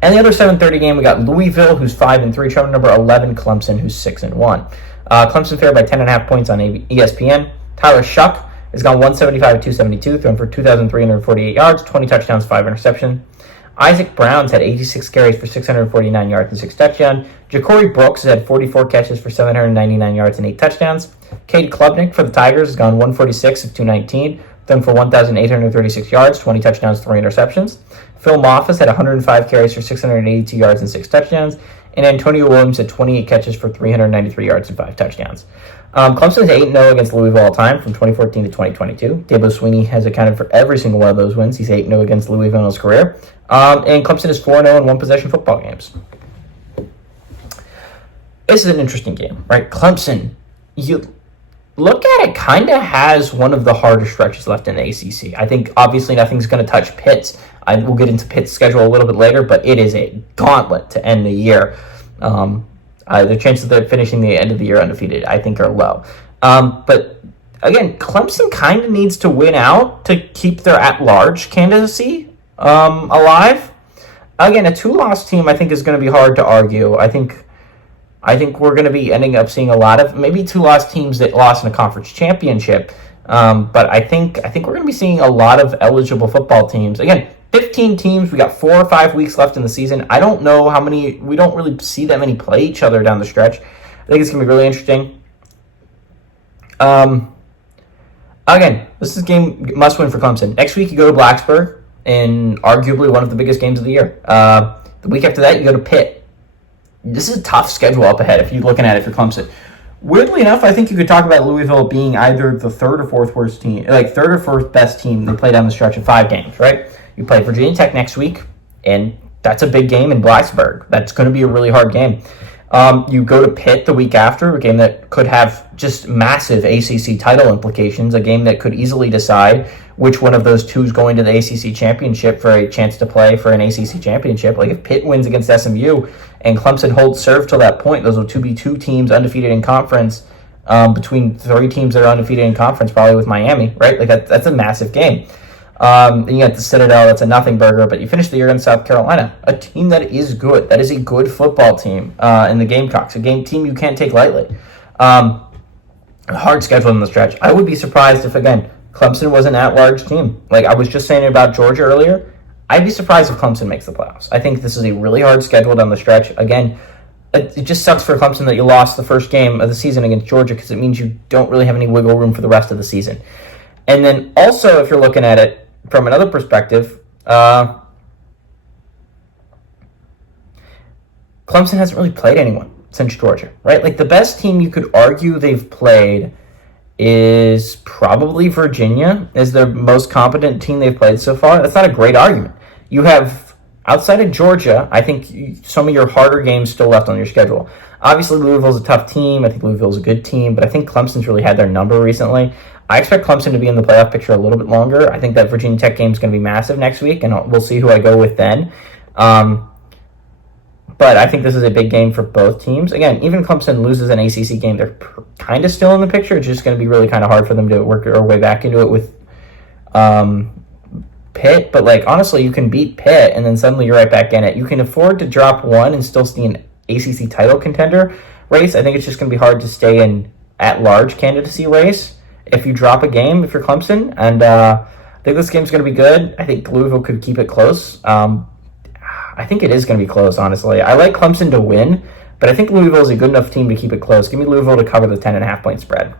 And the other 7:30 game, we got Louisville, who's 5-3, traveling number 11 Clemson, who's 6-1. Clemson favored by 10.5 points on ESPN. Tyler Shuck has gone 175-272, thrown for 2,348 yards, 20 touchdowns, 5 interceptions. Isaac Brown's had 86 carries for 649 yards and 6 touchdowns. Ja'Cory Brooks has had 44 catches for 799 yards and 8 touchdowns. Cade Klubnik for the Tigers has gone 146-219, thrown for 1,836 yards, 20 touchdowns, 3 interceptions. Phil Moffas had 105 carries for 682 yards and 6 touchdowns. And Antonio Williams had 28 catches for 393 yards and 5 touchdowns. Clemson is 8-0 against Louisville all time from 2014 to 2022. Dabo Swinney has accounted for every single one of those wins. He's 8-0 against Louisville in his career. And Clemson is 4-0 in one-possession football games. This is an interesting game, right? Clemson, you look at it, kind of has one of the harder stretches left in the ACC. I think, obviously, nothing's going to touch Pitt's. I will get into Pitt's schedule a little bit later, but it is a gauntlet to end the year. The chances of them finishing the end of the year undefeated, I think, are low. But, again, Clemson kind of needs to win out to keep their at-large candidacy alive. Again, a 2-loss team, I think, is going to be hard to argue. I think we're going to be ending up seeing a lot of maybe 2-loss teams that lost in a conference championship. But I think we're going to be seeing a lot of eligible football teams. Again, 15 teams. We got 4 or 5 weeks left in the season. I don't know how many. We don't really see that many play each other down the stretch. I think it's going to be really interesting. Again, this is a game must win for Clemson. Next week, you go to Blacksburg in arguably one of the biggest games of the year. The week after that, you go to Pitt. This is a tough schedule up ahead if you're looking at it for Clemson. Weirdly enough, I think you could talk about Louisville being either the third or fourth worst team, like third or fourth best team they play down the stretch of 5 games, right? You play Virginia Tech next week, and that's a big game in Blacksburg. That's going to be a really hard game. You go to Pitt the week after, a game that could have just massive ACC title implications, a game that could easily decide which one of those two is going to the ACC championship for a chance to play for an ACC championship. Like if Pitt wins against SMU and Clemson holds serve till that point, those will be 2 teams undefeated in conference, between 3 teams that are undefeated in conference, probably with Miami, right? Like that's a massive game. Then you got the Citadel, that's a nothing burger, but you finish the year in South Carolina, a team that is good. That is a good football team in the Gamecocks, a team you can't take lightly. A hard schedule in the stretch. I would be surprised if, again, Clemson was an at-large team. Like I was just saying about Georgia earlier, I'd be surprised if Clemson makes the playoffs. I think this is a really hard schedule down the stretch. Again, it just sucks for Clemson that you lost the first game of the season against Georgia because it means you don't really have any wiggle room for the rest of the season. And then also, if you're looking at it from another perspective, Clemson hasn't really played anyone since Georgia, right? Like the best team you could argue they've played is probably Virginia, is the most competent team they've played so far. That's not a great argument. You have, outside of Georgia, I think some of your harder games still left on your schedule. Obviously, Louisville's a tough team. I think Louisville's a good team, but I think Clemson's really had their number recently. I expect Clemson to be in the playoff picture a little bit longer. I think that Virginia Tech game is going to be massive next week, and we'll see who I go with then. But I think this is a big game for both teams. Again, even Clemson loses an ACC game, they're kind of still in the picture. It's just going to be really kind of hard for them to work their way back into it with Pitt. But, like, honestly, you can beat Pitt, and then suddenly you're right back in it. You can afford to drop one and still see an ACC title contender race. I think it's just going to be hard to stay in at-large candidacy race if you drop a game, if you're Clemson. And I think this game's going to be good. I think Louisville could keep it close. I think it is going to be close, honestly. I like Clemson to win, but I think Louisville is a good enough team to keep it close. Give me Louisville to cover the 10.5 point spread.